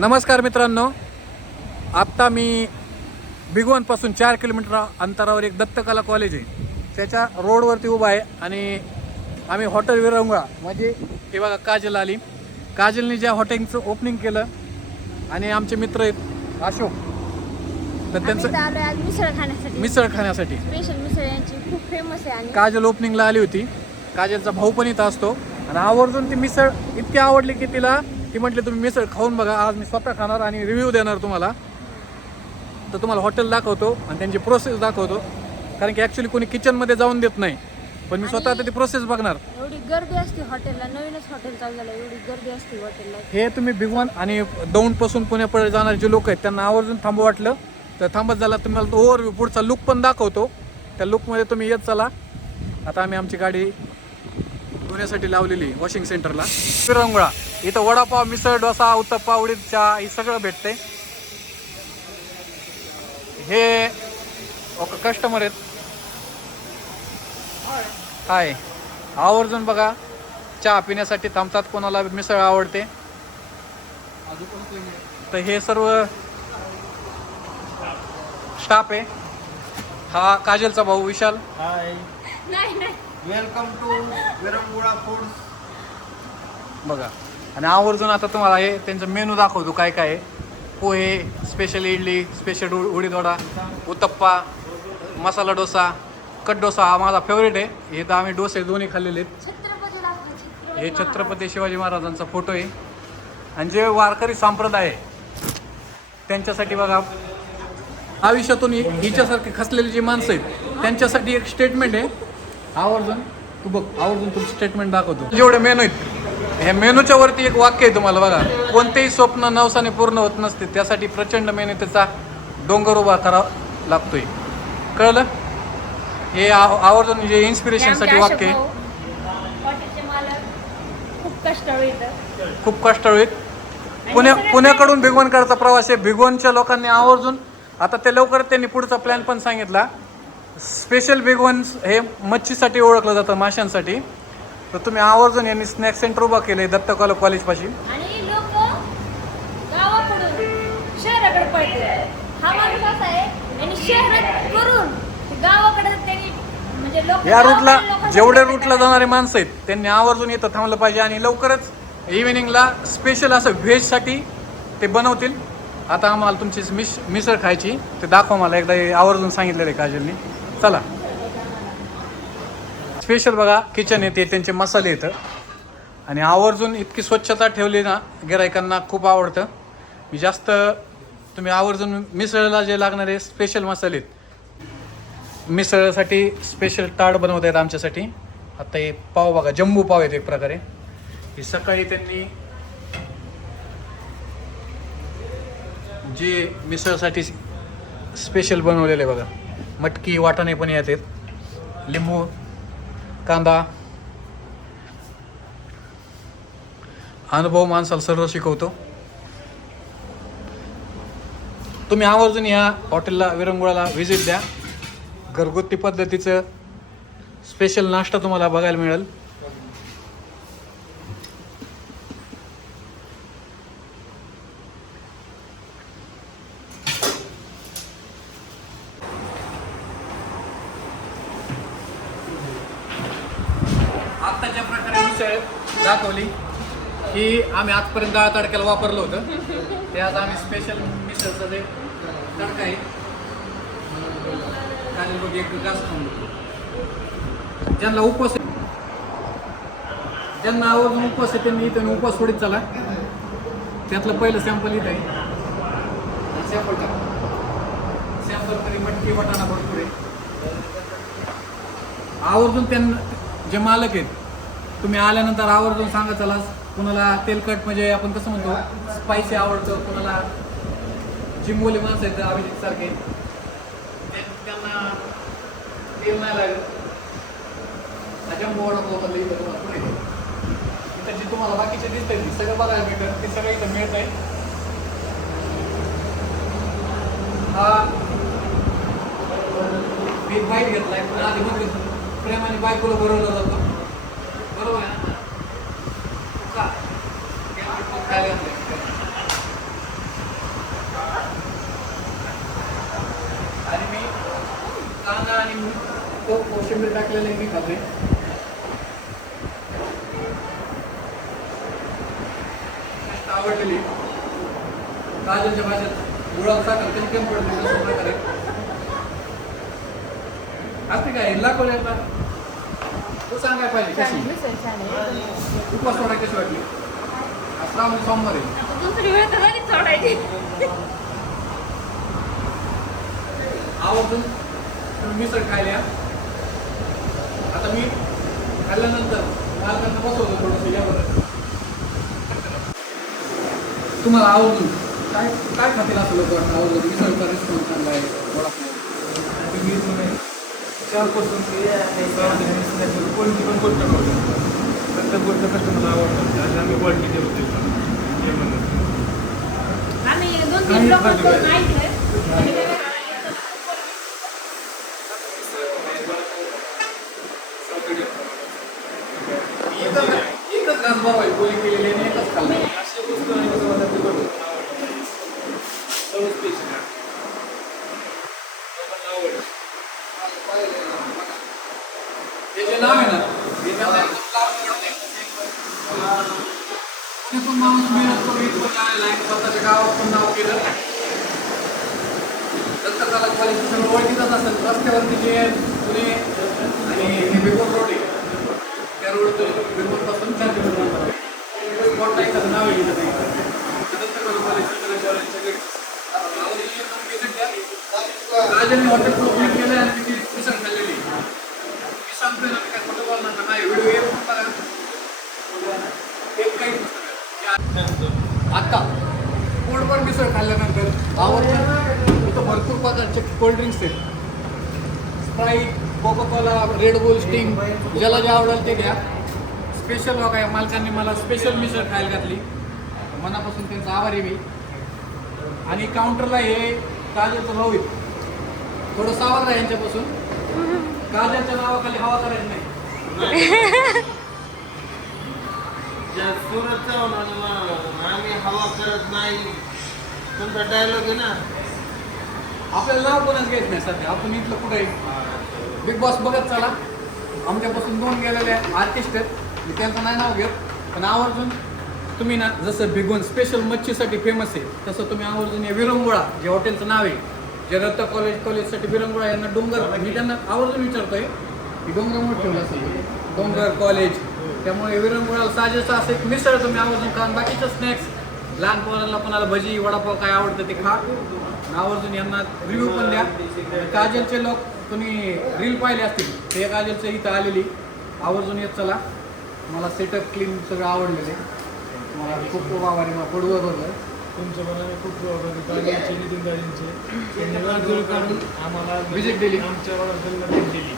नमस्कार मित्रांनो. आत्ता मी भिगवणपासून चार किलोमीटर अंतरावर एक दत्तकला कॉलेज आहे. त्याच्या रोडवरती उभा आहे आणि आम्ही हॉटेल विरंगुळा म्हणजे हे बघा काजल आली. काजलने ज्या हॉटेलचं ओपनिंग केलं आणि आमचे मित्र आहेत अशोक. तर त्यांचं मिसळ खाण्यासाठी. मिसळ खाण्यासाठी. स्पेशल मिसळ यांची खूप फेमस आहे आणि काजल ओपनिंगला आली होती. काजलचा भाऊ पण इथं असतो. आणि आवर्जून ती मिसळ इतकी आवडली की तिला ती म्हटली तुम्ही मिसळ खाऊन बघा आज मी स्वतः खाणार आणि रिव्ह्यू देणार तुम्हाला. तर तुम्हाला हॉटेल दाखवतो आणि त्यांची प्रोसेस दाखवतो. कारण की ॲक्च्युली कोणी किचनमध्ये जाऊन देत नाही. पण मी स्वतः आता ती प्रोसेस बघणार. एवढी गर्दी असते हॉटेलला नवीनच हॉटेल चालू झालं एवढी गर्दी असते हॉटेलला हे तुम्ही भिगवण आणि दौंडपासून पुण्यापर्यंत जाणारे जे लोक आहेत त्यांना आवर्जून थांबू वाटलं. तर थांबत झाला तुम्हाला ओव्हरव्ह्यू पुढचा लुक पण दाखवतो. त्या लुकमध्ये तुम्ही येत चला. आता आम्ही आमची गाडी धुण्यासाठी लावलेली वॉशिंग सेंटरला विरंगुळा इथं वडापाव मिसळ डोसा उत्तप्पा उडीद चहा हे सगळं भेटते हे ओके कस्टमर आहेत. हाय. आवर्जून बघा चहा पिण्यासाठी थांबतात कोणाला मिसळ आवडते. तर हे सर्व स्टाफ आहे. हा काजलचा भाऊ विशाल. हाय. नाही नाही. वेलकम टू विरंगुळा फूड्स बघा. आणि आवर्जून आता तुम्हाला हे त्यांचं मेनू दाखवतो काय काय आहे. पोहे स्पेशल इडली स्पेशल उडीद वडा उत्तप्पा मसाला डोसा कट डोसा हा माझा फेवरेट आहे. हे तर आम्ही डोसे दोन्ही खाल्लेले आहेत. हे छत्रपती शिवाजी महाराजांचा फोटो आहे. आणि जे वारकरी संप्रदाय आहे त्यांच्यासाठी बघा आयुष्यातून हिच्यासारखी खसलेली जी माणसं आहेत त्यांच्यासाठी एक स्टेटमेंट आहे. आवर्जून? तू बघ आवर्जून तुला स्टेटमेंट दाखवतो. जेवढे मेनू आहेत. ह्या मेनूच्या वरती एक वाक्य आहे तुम्हाला बघा. कोणतेही स्वप्न नवसाने पूर्ण होत नसते त्यासाठी प्रचंड मेहनत त्याचा डोंगर उभा करावा लागतोय. कळलं? हे आव- आवर्जून म्हणजे हे इन्स्पिरेशनसाठी वाक्य आहे. खूप कष्टाळू आहेत. पुण्या पुण्याकडून भिगवणकडचा प्रवास आहे. भिगवणच्या लोकांनी आवर्जून आता ते लवकर त्यांनी पुढचा प्लॅन पण सांगितला. स्पेशल भिगवण हे मच्छीसाठी ओळखलं जातं माशांसाठी. तर तुम्ही आवर्जून यांनी स्नॅक सेंटर उभा केलं आहे दत्तकला कॉलेजपाशी आणि लोक गावाकडून शहराकडे पळते हा माणूस असा आहे यांनी शहरात करून गावाकडे त्यांनी म्हणजे लोक या रूटला जेवढ्या. रूटला जाणारे माणसं आहेत त्यांनी आवर्जून इथं थांबलं पाहिजे आणि लवकरच इव्हिनिंगला स्पेशल असं व्हेजसाठी ते बनवतील. आता आम्हाला तुमची मिस मिसळ खायची ते दाखवा मला. एकदा आवर्जून सांगितलेलं आहे काजलनी. चला. स्पेशल बघा किचन येते त्यांचे मसाले येतं. आणि आवर्जून इतकी स्वच्छता ठेवली ना गिरायकांना खूप आवडतं. मी जास्त तुम्ही आवर्जून मिसळला जे लागणारे स्पेशल मसाले आहेत. मिसळसाठी स्पेशल ताड बनवत आहेत आमच्यासाठी. आता हे पाव बघा जम्बू पाव आहेत एक प्रकारे. हे सकाळी त्यांनी जे मिसळसाठी स्पेशल बनवलेले आहे बघा. मटकी वाटाणे पण येतात. लिंबू कांदा. अनुभव माणसाला सर्व शिकवतो. तुम्ही आवर्जून या हॉटेलला विरंगुळाला व्हिजिट द्या. घरगुती पद्धतीचं स्पेशल नाश्ता तुम्हाला बघायला मिळेल आता ज्या प्रकारे मिसळ दाखवली की आम्ही आजपर्यंत डाळ तडक्याला वापरलं होतं. ते आता आम्ही स्पेशल मिसळचं जे तडका आहे खाली बघ एक घास खाऊन ज्यांना उपवास ज्यांना आवर्जून उपवास आहे त्यांनी इथं उपवास सोडित चला. त्यातलं पहिलं सॅम्पल इथं आहे. सॅम्पल टाका. सॅम्पल तरी मटकी वाटाणा भरपूर आहे. आवर्जून त्यांना जे मालक आहेत तुम्ही आल्यानंतर आवर्जून सांगा चला. कुणाला तेलकट म्हणजे आपण कसं म्हणतो स्पायसी आवडतं कुणाला जिमोली माणसं आहेत अभिजित सारखे. त्यांना तेल नाही लागत. जंबो वडापाव खाल्लं इथं तुम्हाला पुढे इथं जे तुम्हाला बाकीचे दिसत आहेत सगळं बघायला मिळतं. ते सगळं इथं मिळत आहे हा. मी बाईक घेतलाय. पण आधी मग प्रेमाने बायकोला बरोबर जातो आणि मी कांदा आणि तो कोशिंबीर टाकलेले मी खाते आवडलेली काजलच्या भाषेत गुळाचा करते केम पडते असते काय हिरला कोण तू सांगाय पाहिजे कशी? मिसळ. उपवास सोडा कशी वाटली? श्रावणी सोमवार आहे. दुसरी वेळ तर सोडायची. आवर्जून तुम्ही मिसळ खायला या. आता मी खाल्ल्यानंतर मालकांना बसवतो थोडंसं यावर तुम्हाला आवर्जून काय काय खातील असं लोक? वाटतं आवर्जून मिसळचा रिस्पॉन्स चांगला आहे वडापाव. चारपासून कोणती पण गोष्ट नव्हती प्रत्येक गोष्ट कस्टमरला आवडतात आणि आम्ही क्वालिटी देतो आम्ही दोन तीन लोकांकडून नाही काय एकच एकच घास बरोबर आहे पोळी केलेली आणि एकच खाल्लं अशा गोष्टी आणि कसं मला ते बघू सर्व स्पेशल आवड हे जे नाव आहे ना हे त्याला एकदम लांब पडते. माणूस मेहनत करून इथपर्यंत आलेला आहे स्वतःच्या नाव केलं दत्तकाला कॉलेज सगळं ओळखीतच असेल रस्त्यावरती जे पुणे आणि हे बेकोर रोड आहे. त्या रोड बेकोरपासून चार किलोमीटर नाव आहे. इथं नाही कॉलेज सगळे राजाने हॉटेल ओपनिंग केलं आणि तिथे मिसळ खाल्लेली मी सांगतोय ना मी काय खोटं बोलणार का? नाही व्हिडिओ येत बघा एक काही आता पोटभर मिसळ खाल्ल्यानंतर आवडतं इथं भरपूर प्रकारचे कोल्ड्रिंक्स आहेत. Sprite Coca Cola Red Bull Sting ज्याला जे आवडेल ते घ्या स्पेशल बघा आहे मालकांनी मला स्पेशल मिसळ खायला घातली. मनापासून त्यांचा आभारी मी. आणि काउंटरला हे काजलचं भाऊ आहे. थोडं सावध आहे यांच्यापासून. काजलच्या नावाखाली हवा करायची नाही. सुरत आम्ही हवा करत नाही तुमचा डायलॉग आहे ना? आपल्याला नाव कोणाच घ्यायचं नाही सध्या. आपण इथलं कुठे आहे? बिग बॉस बघत चला. आमच्यापासून दोन गेलेले आर्टिस्ट आहेत. मी त्यांचं नाही नाव घेत. पण आवर्जून तुम्ही ना जसं बिगोन स्पेशल मच्छीसाठी फेमस आहे तसं तुम्ही आवर्जून या विरंगुळा जे हॉटेलचं नाव आहे जे रत्त कॉलेज कॉलेजसाठी विरंगुळा यांना डोंगर मी त्यांना आवर्जून विचारतोय. की डोंगरामुळे ठेवलं असेल. डोंगर कॉलेज त्यामुळे विरंगुळाला साजेसं असं एक मिसळ तुम्ही आवर्जून खा बाकीचं स्नॅक्स लहान पोरांना कोणाला भजी वडापाव काय आवडतं ते खा. आणि आवर्जून यांना रिव्ह्यू पण द्या. काजलचे लोक तुम्ही रील पाहिले असतील ते काजलचं इथं आलेली. आवर्जून येत चला. मला सेटअप क्लीन सगळं आवडलेलं आहे. मला खूप खूप आभारी मला पडवं बघलं तुमच्या मनाने खूप नितीन काढून आम्हाला Visit दिली. आमच्या दिली.